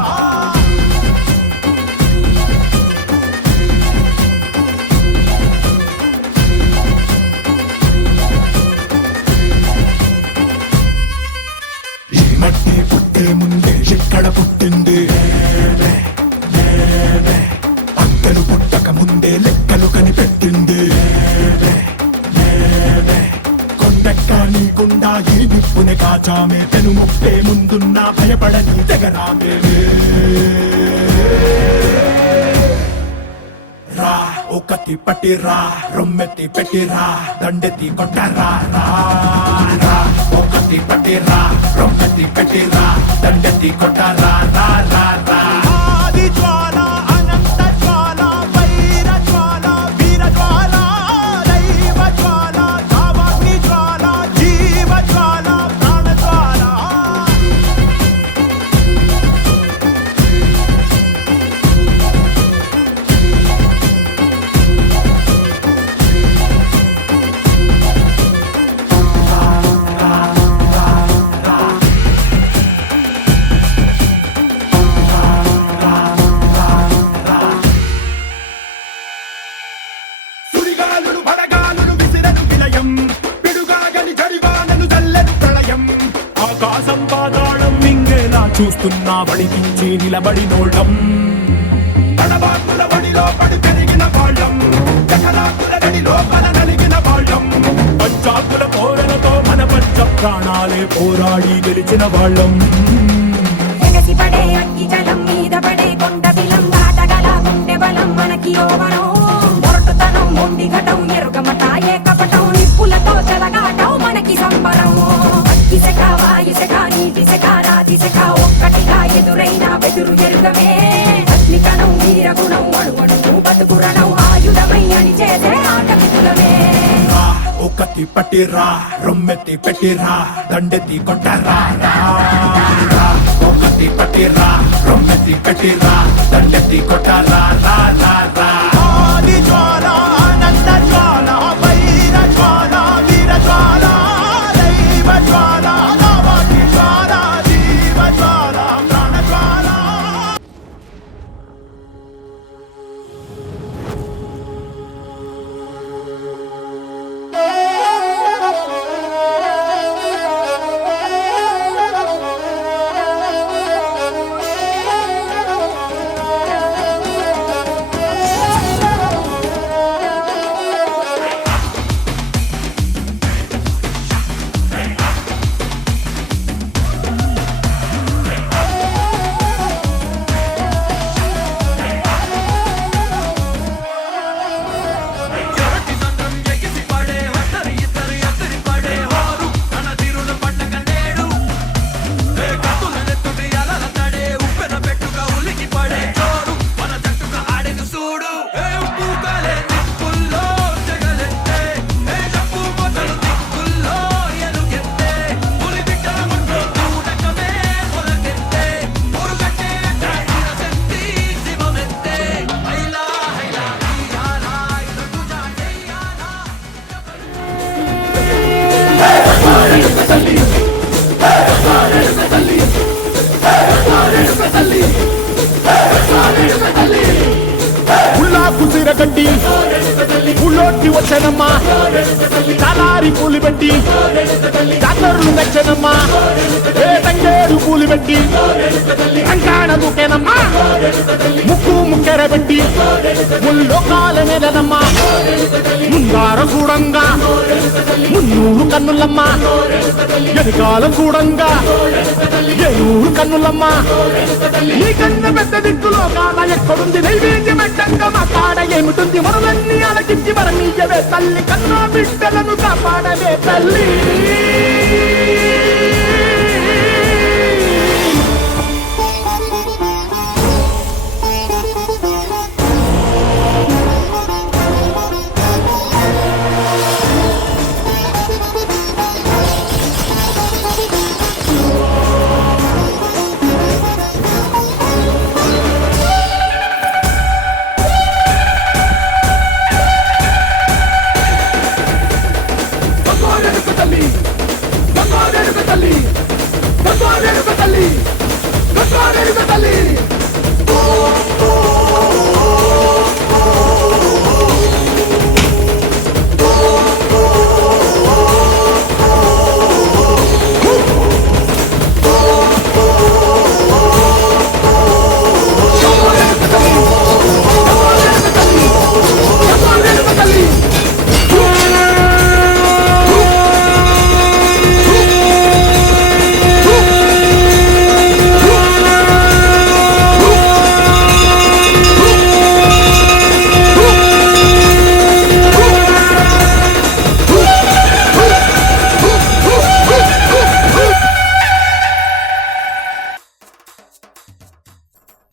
ఈ మట్టి పుట్టే ముందే ఎక్కడ పుట్టింది పంటలు పుట్టక ముందే లెక్కలు కనిపెట్టింది కొండెక్క నీకుండా ఈ నిప్పుని కాచామే పెను ముప్పే ముందున్న భయపడని తెగరామే రా ఒకటి పట్టి రా రొమ్మెత్తి పెట్టి రా దండెత్తి కొట్టరా రా రా ఒకటి పట్టి రా రొమ్మెత్తి పెట్టి రా దండెత్తి కొట్టరా రా రా రా ఆది జ్వాల అనంత జ్వాల వైర జ్వాల వీర జ్వాల దైవ జ్వాల దావాగ్ని జ్వాల జీవ జ్వాల ప్రాణ జ్వాల ఆకాశం పాతాళం మింగేలా చూస్తున్నా వడికించి నిలబడినోళ్ళం తడబాకుల వడిలో పడి పెరిగిన వాళ్ళం జఠరాకుల గడిలో పల నలిగిన వాళ్ళం పంచాకుల కోరలతో మన పంచ ప్రాణాలే పోరాడి గెలిచిన వాళ్ళం ఎగసిపడే అగ్గి జలం మీద పడే కొండ బిలం దాటగల గుండె బలం మనకి ఓవరం మొరటుతనం మొండి ఘటం ఎరుగమట ఏకపటం నిప్పులతో చెలగాటం మనకి సంబరం అగ్గిసెక వాయుసెక నీటిసెక రాతిసెక ఒక్కటిగా ఎదురైన బెదురు ఎరుగమే అగ్నికణం వీరగుణం అణువణువు బతుకురణం ఆయుధమై అని చేసే ఆట విపులమే ఒకటి పట్టిరా రొమ్మెత్తి పెట్టిరా దండెత్తి కొట్టరా ఒకటి పట్టిరా రొమ్మెత్తి పెట్టిరా దండెత్తి కొట్టరా ఆది జ్వాల అనంత జ్వాల వైర జ్వాల వీర జ్వాల దైవ జ్వాల నవాది జ్వాల జీవ జ్వాల ప్రాణ జ్వాల కుసిరగడ్డి పుల్లోటి వచ్చనమ్మా తలారి పూలు పెట్టి జాతరులు నచ్చనమ్మా ఏ తంగేడు పూలు పెట్టి కంకాణ దూకేనమ్మా ముక్కు ముక్కెర పెట్టి ముల్లోకాల నెలనమ్మా ముందార చూడంగా మున్నూరు కన్నులమ్మా ఎనకాల చూడంగా ఏనూరు కన్నులమ్మా ఈ కన్ను పెద్ద దిక్కులో కాన ఎక్కడుంది నైవేద్యం పెట్టంగా మా కాడ ఏమిటుంది మనలన్నీ అలకించి మరమీయవే తల్లి కన్నా బిడ్డలను కాపాడవే తల్లి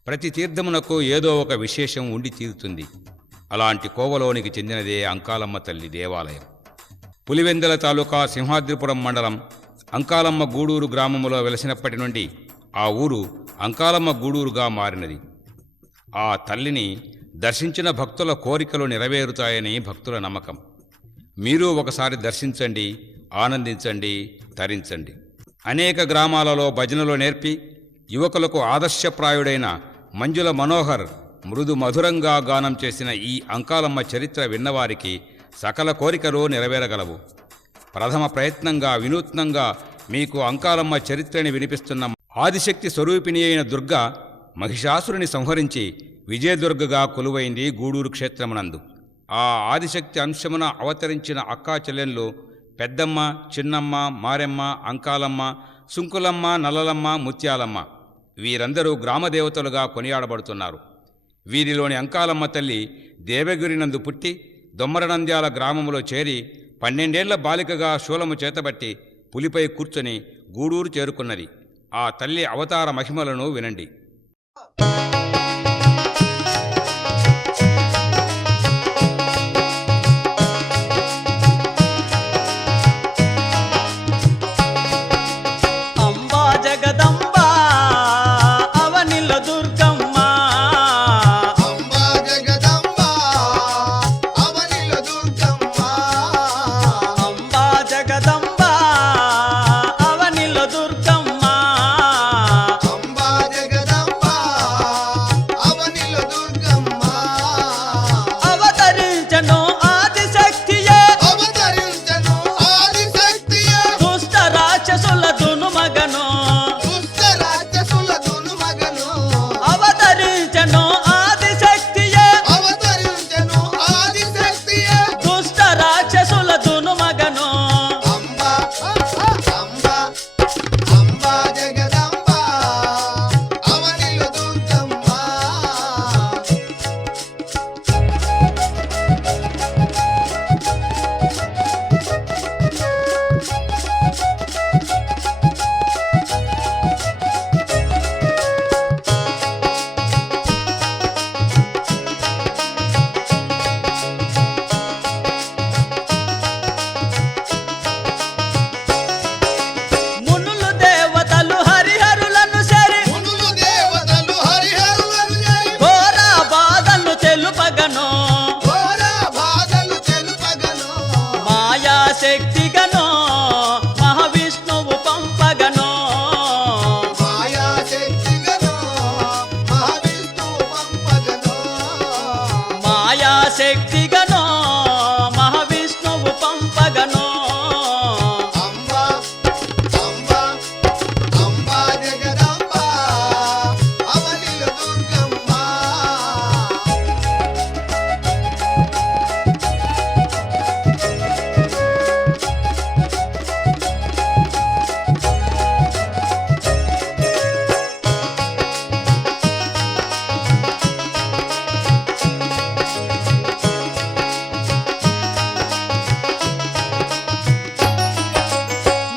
ప్రతి తీర్థమునకు ఏదో ఒక విశేషం ఉండి తీరుతుంది. అలాంటి కోవలోనికి చెందినదే అంకాలమ్మ తల్లి దేవాలయం. పులివెందుల తాలూకా సింహాద్రిపురం మండలం అంకాలమ్మ గూడూరు గ్రామములో వెలసినప్పటి నుండి ఆ ఊరు అంకాలమ్మ గూడూరుగా మారినది. ఆ తల్లిని దర్శించిన భక్తుల కోరికలు నెరవేరుతాయని భక్తుల నమ్మకం. మీరు ఒకసారి దర్శించండి, ఆనందించండి, తరించండి. అనేక గ్రామాలలో భజనలు నేర్పి యువకులకు ఆదర్శప్రాయుడైన మంజుల మనోహర్ మృదు మధురంగా గానం చేసిన ఈ అంకాలమ్మ చరిత్ర విన్నవారికి సకల కోరికలు నెరవేరగలవు. ప్రథమ ప్రయత్నంగా వినూత్నంగా మీకు అంకాలమ్మ చరిత్రని వినిపిస్తున్న ఆదిశక్తి స్వరూపిణి అయిన దుర్గ మహిషాసురుని సంహరించి విజయదుర్గగా కొలువైంది గూడూరు క్షేత్రమునందు. ఆ ఆదిశక్తి అంశమున అవతరించిన అక్కా చెల్లెళ్ళు పెద్దమ్మ, చిన్నమ్మ, మారెమ్మ, అంకాలమ్మ, సుంకులమ్మ, నల్లలమ్మ, ముత్యాలమ్మ వీరందరూ గ్రామదేవతలుగా కొనియాడబడుతున్నారు. వీరిలోని అంకాలమ్మ తల్లి దేవగిరినందు పుట్టి దొమ్మరనంద్యాల గ్రామములో చేరి 12 ఏళ్ల బాలికగా శూలము చేతబట్టి పులిపై కూర్చొని గూడూరు చేరుకున్నది. ఆ తల్లి అవతార మహిమలను వినండి. అంబా జగదంబా అవనిల దుర్గమ్మ, అంబా జగదంబా అవనిల దుర్గమ్మ, అంబా జగదంబా అవనిల దుర్గమ్మ, అంబా జగదంబా అవనిల దుర్గమ్మ, అవతరించను ఆదిశక్తియే, అవతరించను ఆదిశక్తియే, దుష్ట రాక్షసుల దునుమగను, దుష్ట రాక్షసుల దునుమగను, అవతరించను ఆదిశక్తియే, అవతరించను ఆదిశక్తియే, దుష్ట రాక్షసుల దునుమగను, అంబా అంబా అంబా జగదంబా అవనిల దుర్గమ్మ. మునులు దేవతలు హరిహరులను చేరి మునులు దేవతలు హరిహరులను చేరి ఘోర బాధలు తెలుపగను, ఘోర బాధలు తెలుపగను, మాయా శక్తిగను మహావిష్ణువు పంపగను, మాయా శక్తిగను మహావిష్ణువు పంపగను, మాయా శక్తిగను మహావిష్ణువు పంపగను, అంబా అంబా అంబా జగదంబా అవనిల దుర్గమ్మ.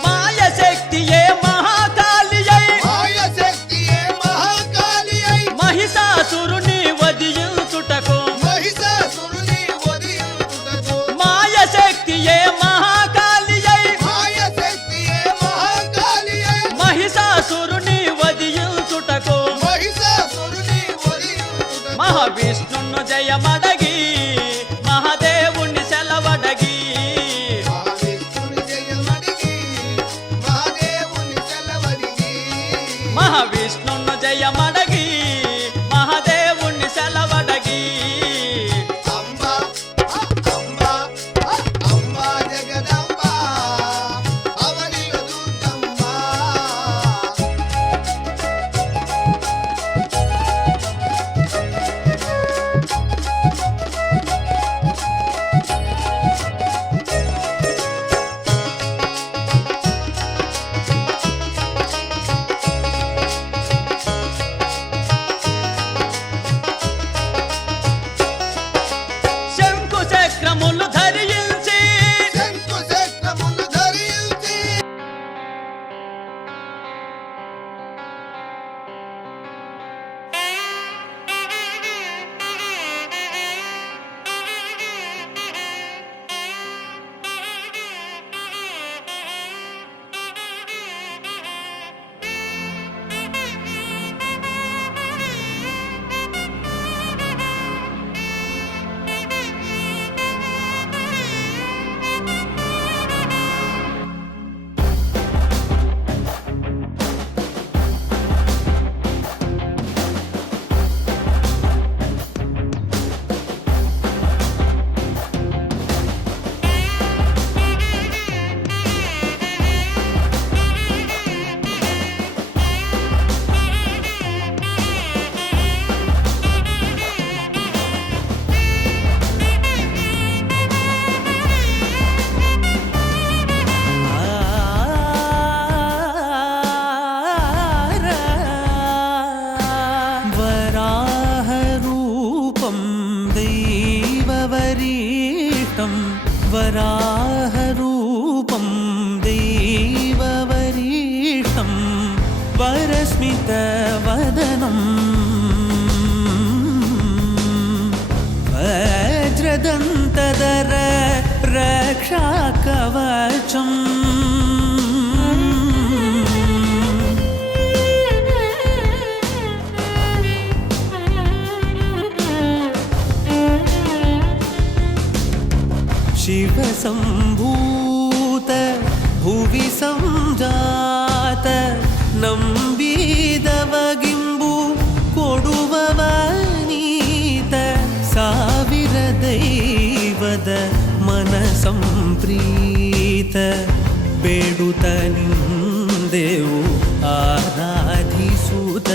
మాయ శక్తియే మహాకాళియై మాయ శక్తియే మహాకాళి అయి మహిషాసురుని వధించుటకు, మహిషాసురుని వధించుటకు, మాయ శక్తియే మహాకాళియై మాయ శక్తియే మహాకాళి అయి మహిషాసురుని వధించుటకు, మహిషాసురుని వధించుటకు, మహావిష్ణును జయమడగి మహాదేవుని సెలవడగి, మహావిష్ణుని జయమడిగి మహాదేవుని సెలవడిగి, మహావిష్ణును జయమడగి మహాదేవుని సెలవడగి, అంబా అంబా అంబా జగదంబా అవనిల దుర్గమ్మ. దేవవరీష్టం వరాహరూపం దేవవరీష్టం వరస్మితవదనం వజ్రదంతధర రక్షాకవచం शिव संभूत भुवि संजात नंबीदवगिंबु कोडुववनीत ಸಾವಿರ ದೈವದ ಮನ ಸಂಪ್ರೀತ ಬೇಡುತ್ತ ನಿಂದೆವು ಆರಾಧಿಸುತ್ತ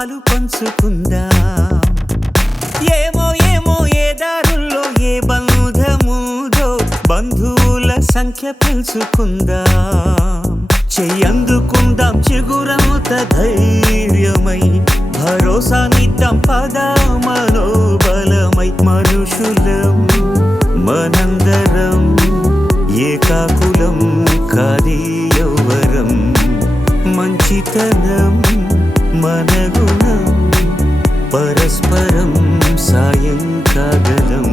పాలు పంచుకుందాం. ఏమో ఏమో ఏ దారుల్లో ఏ బంధముదో బంధువుల సంఖ్య పెంచుకుందాం. చెయ్యందుకుందాం చిగురముత ధైర్యమై భరోసానిద్దాం పద మనోబలమై. మనుషులం మనందరం ఏకాకులం కాది యౌవరం. మంచితనం మన గుణం పరస్పరం సాయం కాగలం.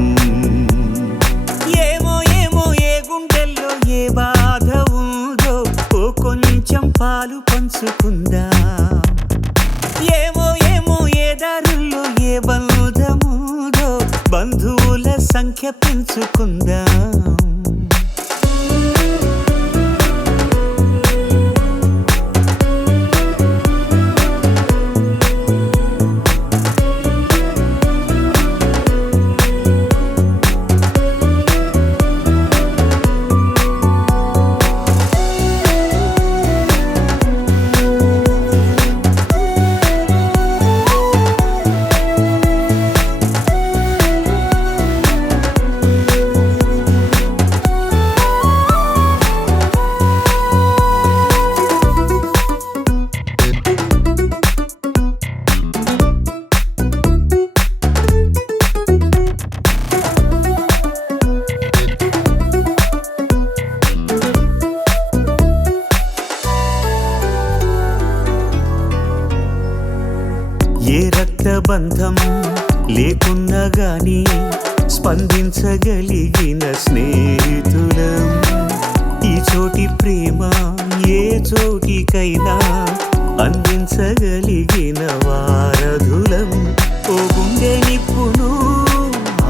ఏమో ఏమో ఏ గుండెల్లో ఏ బాధ ఉందో ఓ కొంచెం పాలు పంచుకుందాం. ఏమో ఏమో ఏ దారుల్లో ఏ బంధముదో బంధువుల సంఖ్య పెంచుకుందాం. ఏ రక్తబంధం లేకున్నా గాని స్పందించగలిగిన స్నేహితులం. ఈ చోటి ప్రేమ ఏ చోటికైనా అందించగలిగిన వారధులం. ఓ గుండె నిప్పును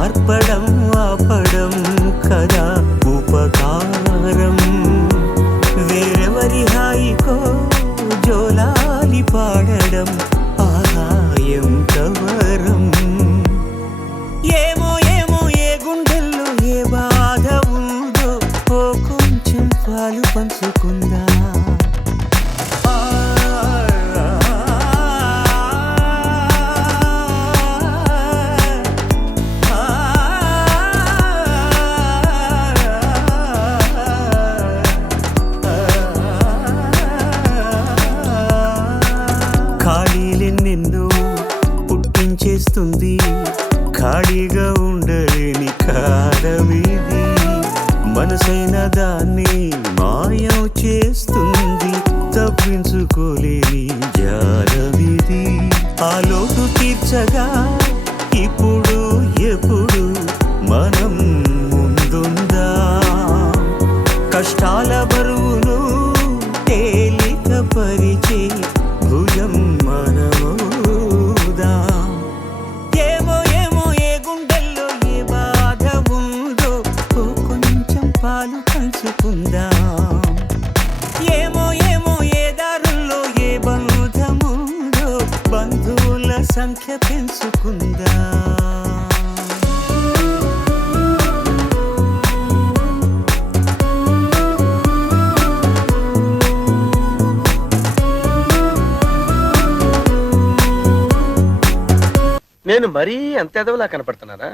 ఆర్పడం ఆపడం కదా ఉపకారం. వేరెవరి హాయికో జోలాలి పాడడం ఆహాయం కవరం. ఏమో ఏమో ఏ గుండెల్లో ఏ బాధ ఉందో ఓ కొంచెం పాలు పంచుకుందా. ఖాళీలెన్నెన్నో పుట్టించేస్తుంది ఖాళీగా ఉండలేని కాలమిది. మనసైన దాన్ని మాయం చేస్తుంది తప్పించుకోలేని జాలమిది. ఆ లోటు తీర్చగా ఇప్పుడు ఎప్పుడు మనం ముందుందా. కష్టాల బరువును తేలిక పరిచే భుజం మనమోదా. ఏమో ఏమో ఏ గుండెల్లో ఏ బాధ ఉందో ఓ కొంచెం పాలు పంచుకుందాం. ఏమో ఏమో ఏ దారుల్లో ఏ బంధముందో బంధువుల సంఖ్య పెంచుకుందాం. నేను మరీ అంత ఎదవలా కనపడుతున్నానా?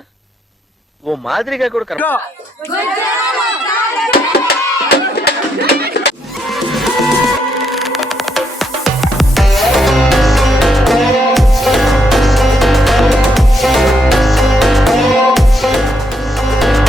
ఓ మాదిరిగా కూడా కనపడ